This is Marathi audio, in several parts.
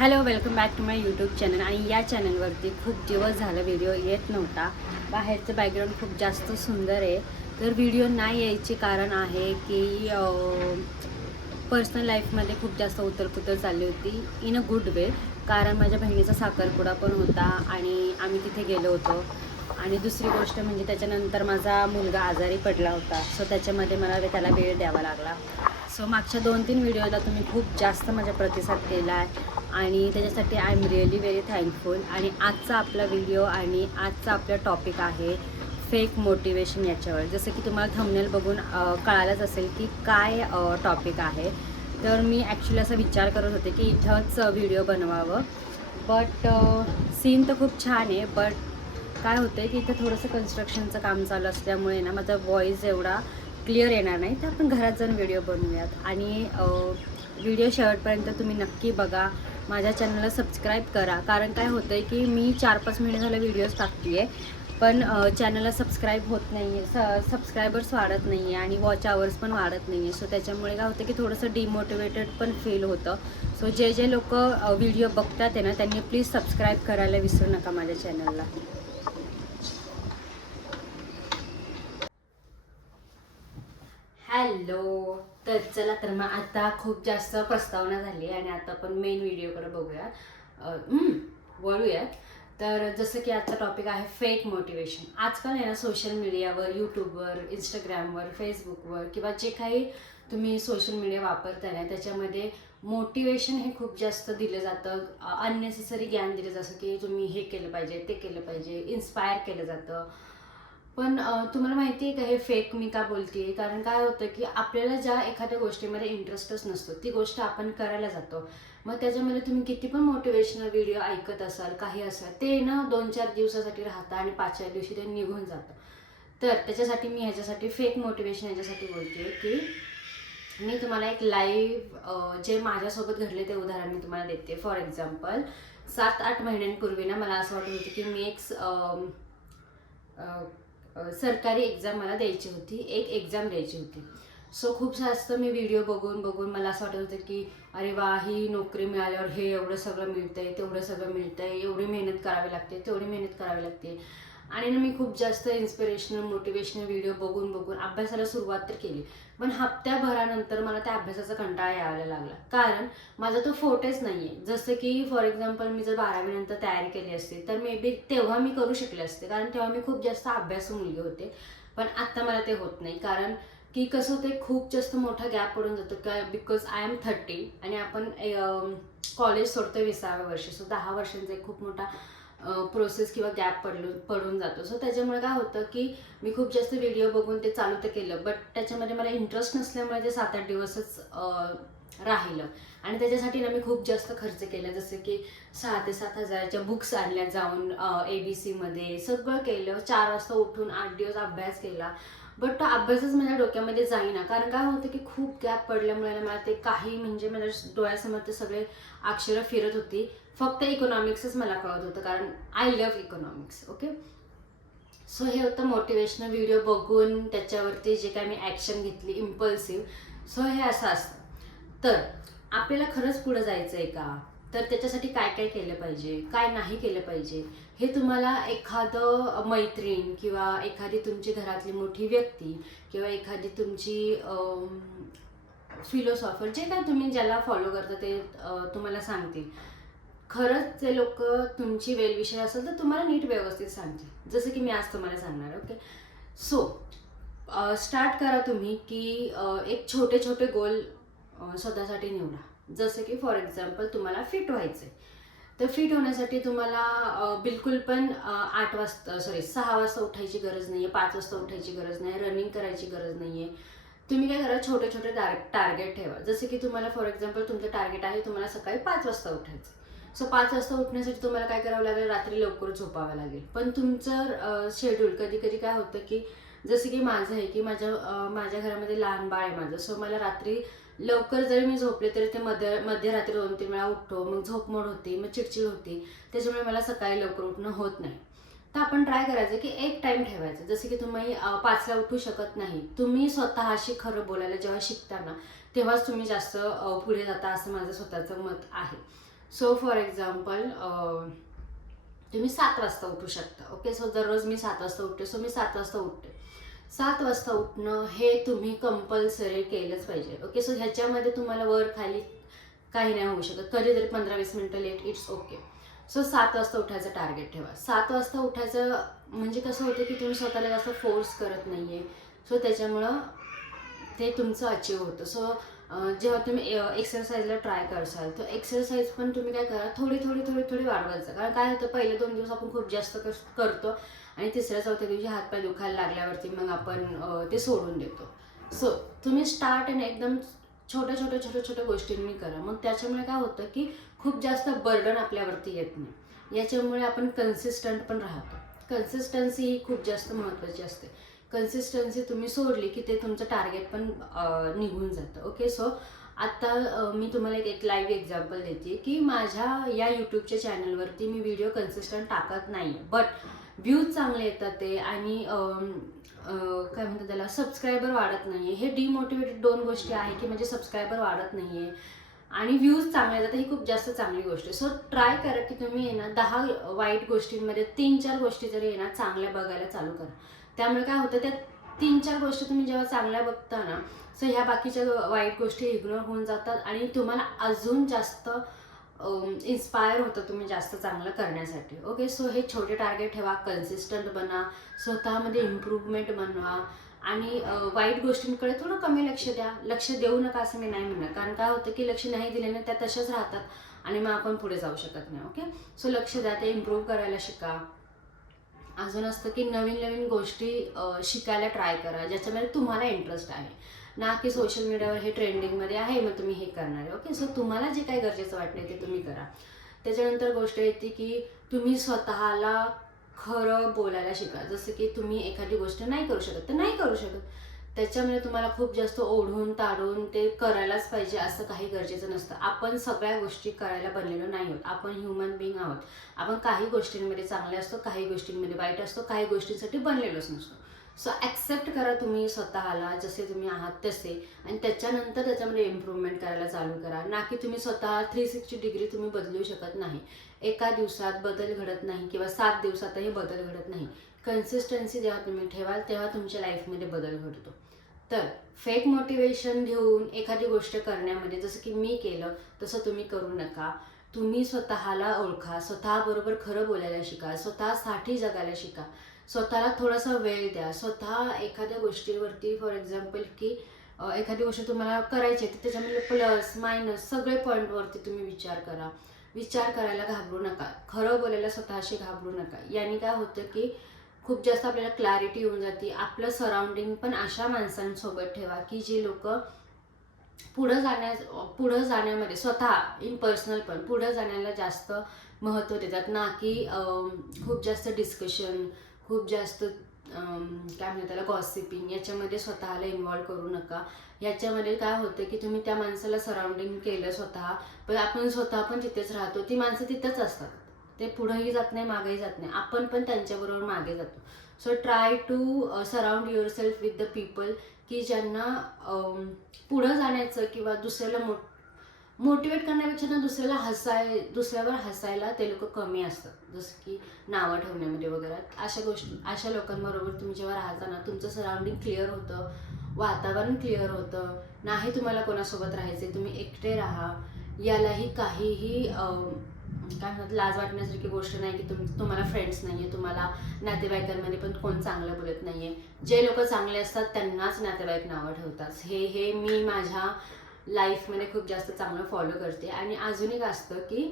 Hello, welcome back to my YouTube channel. आणि या चॅनलवरती खूप दिवस झालं व्हिडिओ येत नव्हता. बाहेरचं बॅकग्राऊंड खूप जास्त सुंदर आहे. तर व्हिडिओ नाही यायचे कारण आहे की पर्सनल लाईफमध्ये खूप जास्त उतरपुतर चालली होती इन अ गुड वे. कारण माझ्या बहिणीचा साखरपुडा पण होता आणि आम्ही तिथे गेलो होतो. आणि दुसरी गोष्ट म्हणजे त्याच्यानंतर माझा मुलगा आजारी पडला होता. सो त्याच्यामध्ये मला त्याला वेळ द्यावा लागला. सो मागच्या 2-3 व्हिडिओला तुम्ही खूप जास्त माझा प्रतिसाद केला आहे आणि त्याच्यासाठी I am really very thankful. आणि आजचा आपला व्हिडिओ आणि आजचा आपला टॉपिक आहे फेक मोटिवेशन याच्यावर. जसं की तुम्हाला थंबनेल बघून कळालंच असेल की काय टॉपिक आहे. तर मी ॲक्च्युली असा विचार करत होते की इथंच व्हिडिओ बनवावं. बट सीन तर खूप छान आहे. बट काय होतं आहे की इथं थोडंसं कन्स्ट्रक्शनचं काम चालू असल्यामुळे ना माझा व्हॉईस एवढा क्लिअर येणार नाही. तर आपण घरात जाऊन व्हिडिओ बनवूयात. आणि व्हिडिओ शेवटपर्यंत तुम्ही नक्की बघा. माझ्या चॅनलला सबस्क्राईब करा. कारण काय होतं आहे की मी 4-5 महिने झालं व्हिडिओज टाकते आहे, पण चॅनलला सबस्क्राईब होत नाही आहे, सबस्क्रायबर्स वाढत नाही आहे आणि वॉच आवर्स पण वाढत नाही आहे. सो त्याच्यामुळे काय होतं की थोडंसं डिमोटिवेटेड पण फील होतं. सो जे लोक व्हिडिओ बघतात आहे ना, त्यांनी प्लीज सबस्क्राईब करायला विसरू नका माझ्या चॅनलला. हॅलो. तर चला, तर मग आता खूप जास्त प्रस्तावना झाली आणि आता आपण मेन व्हिडिओकडे बघूयात, वळूयात. तर जसं की आजचा टॉपिक आहे फेक मोटिवेशन. आजकाल आहे ना सोशल मीडियावर, यूट्यूबवर, इंस्टाग्रामवर, फेसबुकवर किंवा जे काही तुम्ही सोशल मीडिया वापरताय ना त्याच्यामध्ये मोटिवेशन हे खूप जास्त दिलं जातं. अननेसेसरी ज्ञान दिलं जातं की तुम्ही हे केलं पाहिजे, ते केलं पाहिजे, इन्स्पायर केलं जातं. पण तुम्हाला माहिती आहे का हे फेक मी का बोलते आहे? कारण काय होतं की आपल्याला ज्या एखाद्या गोष्टीमध्ये इंटरेस्टच नसतो ती गोष्ट आपण करायला जातो. मग त्याच्यामध्ये तुम्ही किती पण मोटिवेशनल व्हिडिओ ऐकत असाल, काही असाल, ते ना 2-4 दिवसासाठी राहतं आणि 5व्या दिवशी ते निघून जातं. तर त्याच्यासाठी मी ह्याच्यासाठी फेक मोटिवेशन ह्याच्यासाठी बोलते की मी तुम्हाला एक लाईव्ह जे माझ्यासोबत घडले ते उदाहरण मी तुम्हाला देते. फॉर एक्झाम्पल 7-8 महिन्यांपूर्वी ना मला असं वाटत होतं की मी एक सरकारी एक्झाम मला द्यायची होती, एक एक्झाम द्यायची होती. सो खूप जास्त मी व्हिडिओ बघून बघून मला असं वाटत होतं की अरे वा, ही नोकरी मिळाल्यावर हे एवढं सगळं मिळतंय, तेवढं सगळं मिळतंय, एवढी मेहनत करावी लागते, तेवढी मेहनत करावी लागते. आणि ना मी खूप जास्त इन्स्पिरेशनल मोटिवेशनल व्हिडिओ बघून बघून अभ्यासाला सुरुवात तर केली. पण हप्त्याभरानंतर मला त्या अभ्यासाचा कंटाळा यायला लागला. कारण माझा तो फोटेच नाही आहे. जसं की फॉर एक्झाम्पल मी जर 12वी नंतर तयारी केली असती तर मे बी तेव्हा मी करू शकले असते. कारण तेव्हा मी खूप जास्त अभ्यासू मुलगी होते. पण आत्ता मला ते होत नाही. कारण की कसं होतं, खूप जास्त मोठा गॅप पडून जातो का, बिकॉज आय एम 30 आणि आपण कॉलेज सोडतो 20व्या वर्षी. सो 10 वर्षांचा एक खूप मोठा प्रोसेस किंवा गॅप पडून जातो. सो त्याच्यामुळे काय होतं की मी खूप जास्त व्हिडिओ बघून ते चालू तर केलं, बट त्याच्यामध्ये मला इंटरेस्ट नसल्यामुळे ते 7-8 दिवसच राहिलं. आणि त्याच्यासाठी ना मी खूप जास्त खर्च केला. जसं की 6,000 ते 7,000च्या बुक्स आणल्या जाऊन, ABCमध्ये सगळं केलं. 4 वाजता उठून 8 दिवस अभ्यास केला. बट तो अभ्यासच माझ्या डोक्यामध्ये जाईना. कारण काय होतं की खूप गॅप पडल्यामुळे मला ते काही म्हणजे माझ्या डोळ्यासमोर ते सगळे अक्षरं फिरत होती. फक्त इकॉनॉमिक्सच मला कळत होतं, कारण I love economics. Okay. So हे होतं मोटिवेशनल व्हिडिओ बघून त्याच्यावरती जे काय मी ॲक्शन घेतली इम्पल्सिव्ह. सो हे असं असतं. तर आपल्याला खरंच पुढं जायचं आहे का? तर त्याच्यासाठी काय काय केलं पाहिजे, काय नाही केलं पाहिजे, हे तुम्हाला एखादं मैत्रीण किंवा एखादी तुमची घरातली मोठी व्यक्ती किंवा एखादी तुमची फिलॉसॉफर, जे काय तुम्ही ज्याला फॉलो करता ते तुम्हाला सांगतील. खरंच ते लोक तुमची वेलविषय असेल तर तुम्हाला नीट व्यवस्थित सांगतील, जसं की मी आज तुम्हाला सांगणार. ओके. सो स्टार्ट करा तुम्ही की एक छोटे छोटे गोल स्वतःसाठी निवडा. जसं की फॉर एक्झाम्पल तुम्हाला फिट व्हायचं आहे. तर फिट होण्यासाठी तुम्हाला बिलकुल पण 8 वाजता 6 वाजता उठायची गरज नाही आहे, 5 वाजता उठायची गरज नाही, रनिंग करायची गरज नाही आहे. तुम्ही काय करा, छोटे छोटे टार्गेट ठेवा. जसं की तुम्हाला फॉर एक्झाम्पल तुमचं टार्गेट आहे तुम्हाला सकाळी 5 वाजता उठायचं. सो 5 वाजता उठण्यासाठी तुम्हाला काय करावं लागेल, रात्री लवकर झोपावं लागेल. पण तुमचं शेड्यूल कधी कधी काय होतं की जसं की माझं आहे की माझ्या घरामध्ये लहान बाळ आहे माझं. सो मला रात्री लवकर जरी मी झोपले तरी ते मध्यरात्री 2-3 वेळा उठतो, मग झोपमोड होते, मग चिडचिड होते. त्याच्यामुळे मला सकाळी लवकर उठणं होत नाही. तर आपण ट्राय करायचं की एक टाइम ठेवायचं. जसं की तुम्ही 5ला उठू शकत नाही, तुम्ही स्वतःशी खरं बोलायला जेव्हा शिकता ना तेव्हाच तुम्ही जास्त पुढे जाता, असं माझं स्वतःचं मत आहे. सो फॉर एक्झाम्पल तुम्ही 7 वाजता उठू शकता. ओके, सो दररोज मी 7 वाजता उठते, सो मी 7 वाजता उठते. 7 वाजता उठणं हे तुम्ही कंपल्सरी केलंच पाहिजे. ओके, सो ह्याच्यामध्ये तुम्हाला वर खाली काही नाही होऊ शकत. कधीतरी 15-20 मिनटं लेट, इट्स ओके. सो 7 वाजता उठायचं टार्गेट ठेवा. 7 वाजता उठायचं म्हणजे कसं होतं की तुम्ही स्वतःला जास्त फोर्स करत नाही आहे. सो त्याच्यामुळं ते तुमचं अचीव होतं. सो जेव्हा तुम्ही एक्सरसाइजला ट्राय करसाल तर एक्सरसाइज पण तुम्ही काय करा, थोडी थोडी थोडी थोडी वाढवत जा. कारण काय होतं, पहिले 2 दिवस आपण खूप जास्त करतो आणि तिसऱ्या चौथ्या दिवशी हातपाय दुखायला लागल्यावरती मग आपण ते सोडून देतो. सो तुम्ही स्टार्ट आणि एकदम छोट्या छोट्या छोट्या छोट्या गोष्टींनी करा. मग त्याच्यामुळे काय होतं की खूप जास्त बर्डन आपल्यावरती येत नाही. याच्यामुळे आपण कन्सिस्टंट पण राहतो. कन्सिस्टन्सी ही खूप जास्त महत्त्वाची असते. कन्सिस्टन्सी तुम्ही सोडली की ते तुमचं टार्गेट पण निघून जातं. ओके, सो आत्ता मी तुम्हाला एक लाईव्ह एक्झाम्पल देते की माझ्या या यूट्यूबच्या चॅनलवरती मी व्हिडिओ कन्सिस्टंट टाकत नाही आहे, बट व्ह्यूज चांगले येतात ते आणि काय म्हणतात त्याला, सबस्क्रायबर वाढत नाही आहे. हे डिमोटिवेटेड 2 गोष्टी आहे की म्हणजे सबस्क्रायबर वाढत नाही आहे आणि व्ह्यूज चांगले येतात, ही खूप जास्त चांगली गोष्ट आहे. सो ट्राय करा की तुम्ही आहे ना 10 वाईट गोष्टींमध्ये 3-4 गोष्टी जरी आहे ना चांगल्या बघायला चालू करा. त्यामुळे काय होतं, त्या 3-4 गोष्टी तुम्ही जेव्हा चांगल्या बघता ना, सो ह्या बाकीच्या वाईट गोष्टी इग्नोर होऊन जातात आणि तुम्हाला अजून जास्त इन्स्पायर होतं तुम्ही जास्त चांगलं करण्यासाठी. ओके, सो हे छोटे टार्गेट ठेवा, कन्सिस्टंट बना, स्वतःमध्ये इम्प्रूव्हमेंट बनवा आणि वाईट गोष्टींकडे थोडं कमी लक्ष द्या. लक्ष देऊ नका असं मी नाही म्हणणार, कारण काय होतं की लक्ष नाही दिले ना त्या तशाच राहतात आणि मग आपण पुढे जाऊ शकत नाही. ओके, सो लक्ष द्या, ते इम्प्रूव्ह करायला शिका. अजून असतं की नवीन नवीन गोष्टी शिकायला ट्राय करा ज्याच्यामध्ये तुम्हाला इंटरेस्ट आहे, ना की सोशल मीडियावर हे ट्रेंडिंगमध्ये आहे मग तुम्ही हे करणार आहे. ओके, सो तुम्हाला जे काही गरजेचं वाटतं ते तुम्ही करा. त्याच्यानंतर गोष्ट येते की तुम्ही स्वतःला खरं बोलायला शिका. जसं की तुम्ही एखादी गोष्ट नाही करू शकत तर नाही करू शकत. त्याच्यामुळे तुम्हाला खूप जास्त ओढून ताडून ते करायलाच पाहिजे असं काही गरजेचं नसतं. आपण सगळ्या गोष्टी करायला बनलेलो नाही आहोत. आपण ह्युमन बिंग आहोत. आपण काही गोष्टींमध्ये चांगले असतो, काही गोष्टींमध्ये वाईट असतो, काही गोष्टींसाठी बनलेलोच नसतो. सो ॲक्सेप्ट करा तुम्ही स्वतःला जसे तुम्ही आहात तसे आणि त्याच्यानंतर त्याच्यामध्ये इम्प्रूव्हमेंट करायला चालू करा. ना की तुम्ही स्वतः 360 डिग्री तुम्ही बदलू शकत नाही. एका दिवसात बदल घडत नाही किंवा 7 दिवसातही बदल घडत नाही. कन्सिस्टन्सी जेव्हा तुम्ही ठेवाल तेव्हा तुमच्या लाईफमध्ये बदल घडतो. तर फेक मोटिवेशन घेऊन एखादी गोष्ट करण्यामध्ये जसं की मी केलं तसं तुम्ही करू नका. तुम्ही स्वतःला ओळखा, स्वतःबरोबर खरं बोलायला शिका, स्वतःसाठी जगायला शिका, स्वतःला थोडासा वेळ द्या. स्वतः एखाद्या गोष्टीवरती फॉर एक्झाम्पल की एखादी गोष्ट तुम्हाला करायची आहे तर त्याच्यामध्ये प्लस मायनस सगळे पॉईंटवरती तुम्ही विचार करा. विचार करायला घाबरू नका, खरं बोलायला स्वतःशी घाबरू नका. याने काय होतं की खूप जास्त आपल्याला क्लॅरिटी येऊन जाते. आपलं सराउंडिंग पण अशा माणसांसोबत ठेवा की जे लोक पुढं जाण्यामध्ये स्वतः इन पर्सनल पण पुढं जाण्याला जास्त महत्त्व देतात, ना की खूप जास्त डिस्कशन, खूप जास्त काय म्हणतात त्याला गॉसिपिंग याच्यामध्ये स्वतःला इन्व्हॉल्व करू नका. याच्यामध्ये काय होतं की तुम्ही त्या माणसाला सराउंडिंग केलं स्वतः, पण आपण स्वतः पण तिथेच राहतो. ती माणसं तिथंच असतात, ते पुढंही जात नाही मागेही जात नाही. आपण पण त्यांच्याबरोबर मागे जातो. So try to surround yourself with the people की ज्यांना पुढं जाण्याचं किंवा दुसऱ्याला मोटिवेट करण्यापेक्षा ना दुसऱ्यावर हसायला ते लोक कमी असतात. जसं की नावं ठेवण्यामध्ये वगैरे अशा लोकांबरोबर तुम्ही जेव्हा राहता ना तुमचं सराउंडिंग क्लिअर होतं, वातावरण क्लिअर होतं. नाही तुम्हाला कोणासोबत राहायचे, तुम्ही एकटे राहा. यालाही काहीही काय म्हणतात लाज वाटण्यासारखी गोष्ट नाही की तुम्हाला फ्रेंड्स नाही आहे, तुम्हाला नातेवाईकांमध्ये पण कोण चांगलं बोलत नाही आहे. जे लोक चांगले असतात त्यांनाच नातेवाईक नावं ठेवतात. हे मी माझ्या लाईफमध्ये खूप जास्त चांगलं फॉलो करते. आणि अजून एक असतं की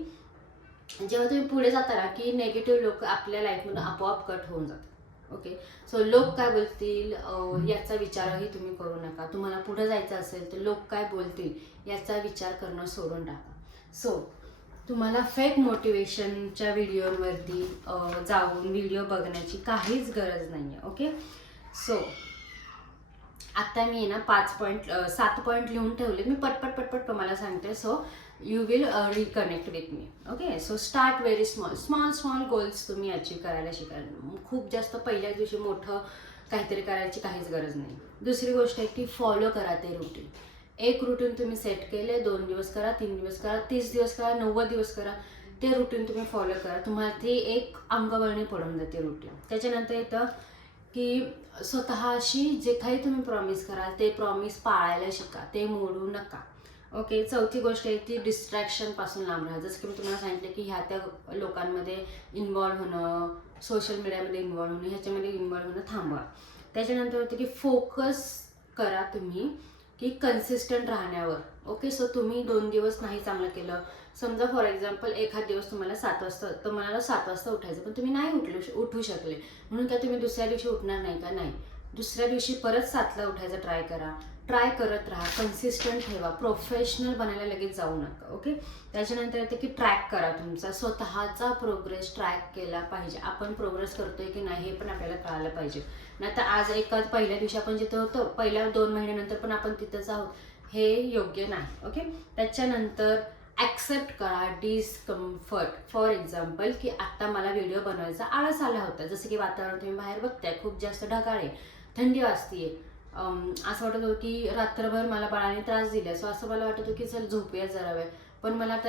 जेव्हा तुम्ही पुढे जाता ना की नेगेटिव्ह लोक आपल्या लाईफमधून आपोआप कट होऊन जातात. ओके, सो लोक काय बोलतील याचा विचारही तुम्ही करू नका. तुम्हाला पुढे जायचं असेल तर लोक काय बोलतील याचा विचार करणं सोडून टाका. सो तुम्हाला फेक मोटिवेशनच्या व्हिडिओवरती जाऊन व्हिडिओ बघण्याची काहीच गरज नाही आहे. ओके, सो आता मी ना 7 पॉईंट लिहून ठेवले. मी पटपट तुम्हाला सांगते. So you will reconnect with me. Okay, so start very small goals तुम्ही अचीव करायला शिका. खूप जास्त पहिल्याच दिवशी मोठं काहीतरी करायची काहीच गरज नाही. दुसरी गोष्ट आहे की फॉलो करा ते रुटीन. एक रुटीन तुम्ही सेट केले, 2 दिवस करा, 3 दिवस करा, 30 दिवस करा, 90 दिवस करा, ते रुटीन तुम्ही फॉलो करा. तुम्हाला ती एक अंगवळणी पडून जाते रुटीन. त्याच्यानंतर येतं की स्वतःशी जे काही तुम्ही प्रॉमिस कराल ते प्रॉमिस पाळायला शिका, ते मोडू नका. ओके. चौथी गोष्ट आहे ती डिस्ट्रॅक्शनपासून लांब राहा. जसं की मी तुम्हाला सांगितलं की ह्या त्या लोकांमध्ये इन्व्हॉल्व होणं, सोशल मीडियामध्ये इन्व्हॉल्व होणं, ह्याच्यामध्ये इन्व्हॉल्व होणं थांबवा. त्याच्यानंतर होतं की फोकस करा तुम्ही की कन्सिस्टंट राहण्यावर. ओके. सो तुम्ही 2 दिवस नाही चांगलं केलं, समजा फॉर एक्झाम्पल एखाद दिवस तुम्हाला 7 वाजता उठायचं, पण तुम्ही नाही उठू शकले, म्हणून काय तुम्ही दुसऱ्या दिवशी उठणार नाही का? नाही. दुसऱ्या दिवशी परत 7ला उठायचा ट्राय करा. ट्राय करत राहा, कन्सिस्टंट ठेवा, प्रोफेशनल बनायला लगेच जाऊ नका. ओके. त्याच्यानंतर येते की ट्रॅक करा, तुमचा स्वतःचा प्रोग्रेस ट्रॅक केला पाहिजे. आपण प्रोग्रेस करतोय की नाही हे पण आपल्याला कळायला पाहिजे. नाही तर आज पहिल्या दिवशी आपण जिथं होतो, पहिल्या 2 महिन्यानंतर पण आपण तिथंच आहोत, हे योग्य नाही. ओके. त्याच्यानंतर ॲक्सेप्ट करा डिस्कम्फर्ट. फॉर एक्झाम्पल की आत्ता मला व्हिडिओ बनवायचा आळस आला होता, जसं की वातावरण तुम्ही बाहेर बघताय, खूप जास्त ढगाळ आहे, थंडी वाजतीये, असं वाटत होतं की रात्रभर मला बाळाने त्रास दिला. सो असं मला वाटत होतं की चल झोपूया जरा वेळ, पण मला आता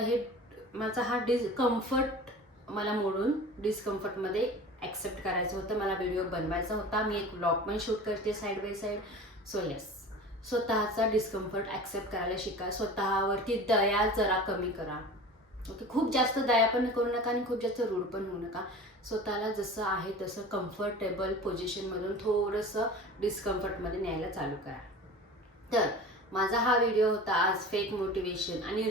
माझा हा डिस्कम्फर्ट मला मोडून डिस्कम्फर्टमध्ये ॲक्सेप्ट करायचं होतं. मला व्हिडिओ बनवायचा होता, मी एक व्लॉग पण शूट करते side by side. So yes, स्वतःचा डिस्कम्फर्ट ॲक्सेप्ट करायला शिका. स्वतःवरती दया जरा कमी करा. ओके. खूप जास्त दया पण करू नका आणि खूप जास्त रूड पण होऊ नका. स्वतःला जसं आहे तसं कम्फर्टेबल पोझिशनमधून थोडंसं डिस्कम्फर्टमध्ये न्यायला चालू करा. तर माझा हा व्हिडिओ होता आज फेक मोटिवेशन आणि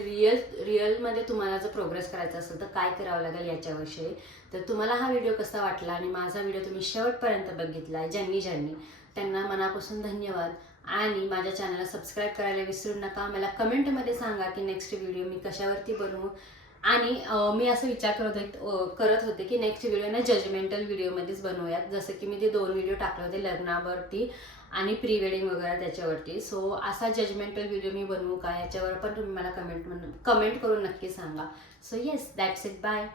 रिअलमध्ये तुम्हाला जर प्रोग्रेस करायचा असेल तर काय करावं लागेल याच्याविषयी. तर तुम्हाला हा व्हिडिओ कसा वाटला आणि माझा व्हिडिओ तुम्ही शेवटपर्यंत बघितला आहे, ज्यांनी त्यांना मनापासून धन्यवाद. आणि माझ्या चॅनलला सबस्क्राईब करायला विसरू नका. मला कमेंटमध्ये सांगा की नेक्स्ट व्हिडिओ मी कशावरती बनवू. आणि मी असं विचार करत होते की नेक्स्ट व्हिडिओ ना जजमेंटल व्हिडिओमध्येच बनवूयात, जसं की मी ते 2 व्हिडिओ टाकले होते लग्नावरती आणि प्री वेडिंग वगैरे त्याच्यावरती. सो असा जजमेंटल व्हिडिओ मी बनवू का, याच्यावर पण तुम्ही मला कमेंट करून नक्की सांगा. So yes, that's it. Bye.